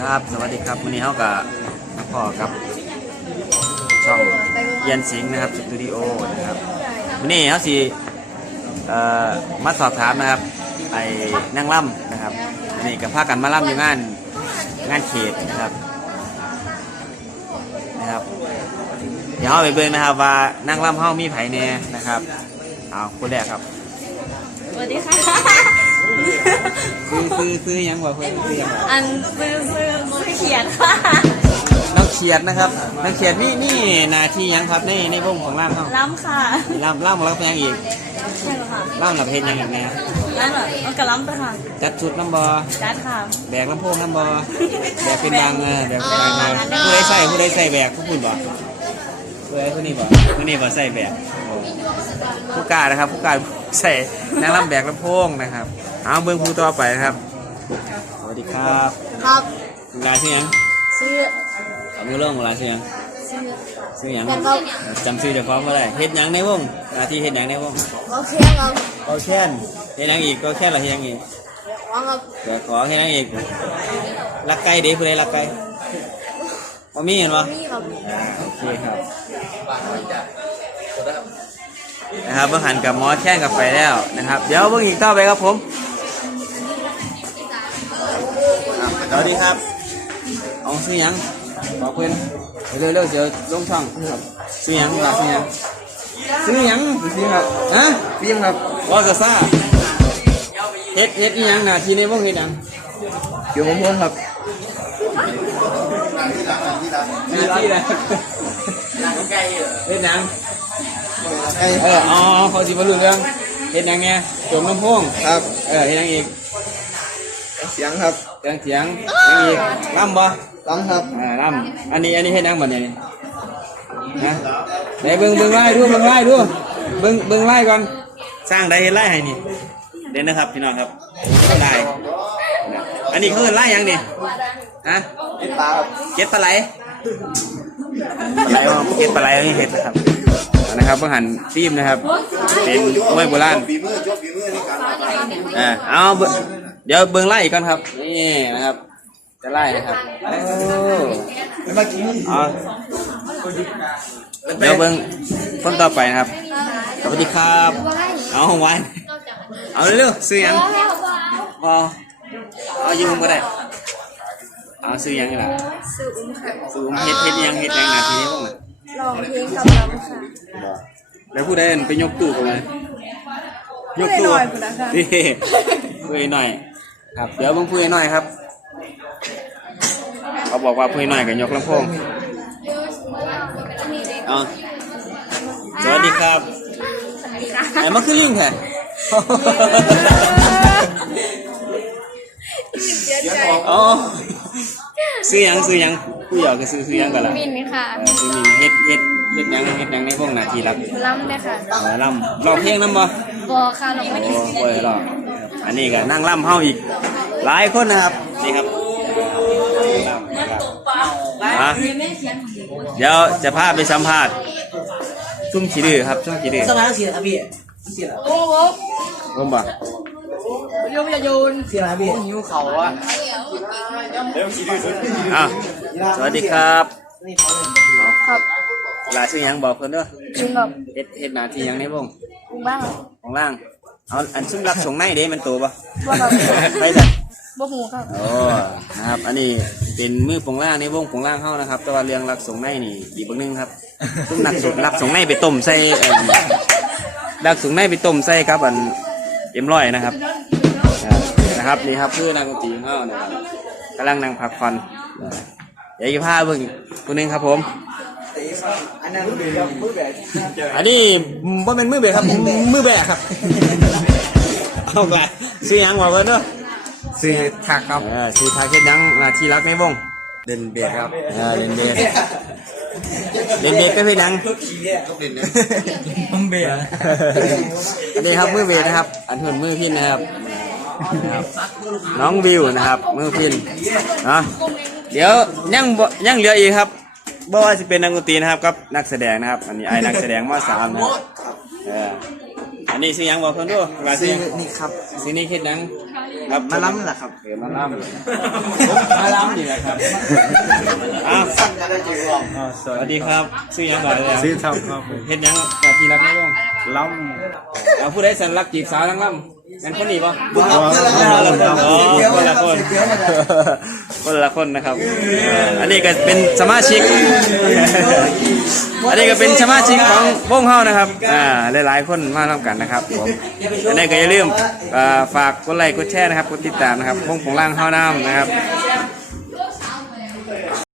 ครับ สวัสดีครับวันนี้เขากับพ่อกับช่องเยียนสิงห์นะครับสตูดิโอนะครับวันนี้เขาสิเอ่อมาสอบถามนะครับ ไอ้นางล่ำนะครับวันนี้กับพากันมาล่ำอยู่งานงานเขตนะครับนะครับ เดี๋ยวเราไปเบิ่งนะครับว่านางล่ำเฮามีไผ่แน่นะครับเอาคนแรกครับสวัสดีค่ะ ซื้อซื้อซื้อหยังบ่เพิ่นซื้อหยังบ่อันซื้อซื้อซื้อเขียนค่ะน้องเขียดนะครับน้องเขียดนี่นี่หนาที่หยังครับในในวงของล่ามเขาล้ำค่ะล่ามล่ามแล้วเป็นหยังอีกใช่ค่ะล่ามกับเพลงยังอีกแน่นั่นเหรอเอากระล้ำไปค่ะจัดชุดน้ำบอจัดค่ะแบกลำโพงน้ำบอแบกเป็นบางเออแบกเป็นบางเออผู้ใดใส่ผู้ใดใส่แบกผู้พูดบ่ ผู้ใดผู้นี้บ่ผู้นี้บ่ใส่แบกโอ้ผู้กล้านะครับผู้กล้าใส่นางล่ำแบกลำโพงนะครับ เอาเบิ้งผู้ต่อไปนะครับ สวัสดีครับครับเวลาชื่อหยังซื้อเอามือเริ่มเวลาชื่อหยังซื้อชื่อหยังแล้วก็จำชื่อเดี๋ยวพร้อมมาได้เฮ็ดหยังในวงหน้าที่เฮ็ดหยังในวงโอเคครับก็แค่นเฮ็ดหยังอีกก็แค่นละเฮ็ดหยังอีกวางครับเดี๋ยวขอเฮ็ดหยังอีกลักไก่เด็กผู้ใดลักไก่ บ่มีเห็นบ่นี่ครับโอเคครับนะครับเบิ่งหันกับหมอแค่นกับไปแล้วนะครับ เดี๋ยวเบิ่งอีกต่อไปครับผมอะสวัสดีครับเอาซื้อหยังบอกเพิ่นเร็วๆเดี๋ยวลงช่องครับซื้อหยังล่ะซื้อหยังซื้อหยังซื้อครับฮะพี่ยังครับว่าจะซ่าเฮ็ดเฮ็ดอีหยังหน้าที่ในวงเฮ็ดหยังอยู่มะม่วงครับ หน้าที่อะไรเฮ็ดหยังไอ้เอออ๋อเขาสิบ่รู้เรื่องเฮ็ดหยังแหน่จมน้ำโพงครับ เออเฮ็ดหยังอีก เสียงครับเสียงเสียงหยังอีกล่ำบ่ร้องครับอ่าล่ำอันนี้อันนี้เฮ็ดหยังบัดนี้นี่ฮะไหนเบิ่งเบิ่งไล่ดูเบิ่งไล่ดูเบิ่งเบิ่งไล่ก่อนสร้างได้เฮ็ดไล่ให้นี่เด่นนะครับพี่น้องครับไล่อันนี้เขาเอิ้นไล่หยังนี่ ฮะติดตาครับเก็ดปลาไหลปลาไหลว่าเก็ดปลาไหลนี่เห็ดนะครับเอานะครับเพิ่งหันฟิล์มนะครับ เป็นมวยโบราณฝีมือจบฝีมือในการอ่าเอาเบิ่งเดี๋ยวเบิ่งไล่อีกก่อนครับนี่นะครับ จะไล่นะครับโอ้เมื่อกี้เอาเดี๋ยวเบิ่งคนต่อไปนะครับสวัสดีครับ เอาของหวานเอาเร็วๆซื้อหยังพอเอายืมก็ได้ เอาซื้อหยังกันล่ะซื้ออุ้มค่ะซื้อเฮ็ดเฮ็ดหยังเฮ็ดหยังหนาทีนี้บ้างน่ะลองเพลงกับล้ำค่ะแล้วผู้ใดอั่นไปยกตู้กันเลยยกตู้ผู้ใดหน่อยผู้ใดค่ะนี่ผู้ใดหน่อย ครับ เดี๋ยวเบิ่งผู้ใดหน่อยครับ เขาบอกว่าผู้ใดหน่อยกับยกลำโพงเอาสวัสดีครับไอ้มาขึ้นลิงแท้อ๋อ ซื้อหยังซื้อหยังผู้หยอกก็ซื้อซื้อหยังกันล่ะมินค่ะเออซื้อมินเฮ็ดเฮ็ดเฮ็ดหยังเฮ็ดหยังในวงหน้าที่รับล้ำเลยค่ะเออลำร้องเพลงนำบ่ บอค่ะลองไม่โอ้โหหรอกอันนี้ก็นั่งล่ำเฮาอีก หลายคนนะครับนี่ครับอะเดี๋ยวจะพาไปสัมภาษณ์ชุ่มขี้ดื้อครับชุ่มขี้ดื้อสมาร์ทเสียครับพี่เสียผมบอก โยมอย่าโยนเสียครับพี่นิ้วเขาอะอะสวัสดีครับครับลาชื่อหยังบอกเพิ่นเด้อจริงแบบเฮ็ดเฮ็ดหน้าที่หยังในวงบ้างของล่างเอาอันซึ่งรักส่งในเด้มันโตบ่ว่าแบบไปจ้ะบ่หูครับโอ้นะครับ อันนี้เป็นมือปงล่างในวงปงล่างเข้านะครับ แต่ว่าเรื่องรักส่งในนี่อีกเบางหนึงครับซุ่มนักส่งรักส่งในไปต้มใส่เอิ่มรักส่งในไปต้มใส่ครับอันเอ็มร้อยนะครับอ่า นะครับนี่ครับคือนักดนตรีของเขานะครับกำลังนั่งพักผ่อนอ่าเดี๋ยวจะพาเบิ่งคนหนึงครับผม อันนั้นคือมือแบบอันนี้บ่เป็นมือเบะครับมือแบกครับเอาไปซื้อหยังบอกเพิ่นเด้อซื้อถักครับเออซื้อทาเฮ็ดหยังหน้าที่รักในวงเดินเบียครับเออเล่นเด็กเล่นเด็กก็เป็นหยังผมเบียอันนี้ครับมือเวทนะครับ อันนี้มือพินนะครับ นะครับน้องวิวนะครับมือพินนะเดี๋ยวยังบ่ยังเหลืออีกครับบ่ว่าจะเป็นนักดนตรีนะครับกับนักแสดงนะครับ อันนี้ไอ้นักแสดงมาสามนะครับเอออันนี้ซื้อหยังบอกเพิ่นดูว่าซื้ซื้ออหยังนี่ครับซื้อนี่เฮ็ดหยังรับมาล้ำแหละครับเออมาล้ำผมมาล้ำนี่แหละครับอ้าวสวัสดีครับซื้อยังก่อนเลยซื้อทำครับผมเฮ็ดยังกับที่รักในวงล้เอาผู้ใดสันรักจีบสาวทั้งลำ งั้นคนนี้ปะำครับคนละคนคนละคนนะครับ อันนี้ก็เป็นสมาชิก อันนี้ก็เป็นสมาชิกของวงเฮานะครับ อ่า หลายๆคนมาทำกันนะครับผมอันนี้ก็อย่าลืมอ่าฝากกดไลค์ กดแชร์นะครับ กดติดตามนะครับ วงของล่างเฮาน้ำนะครับ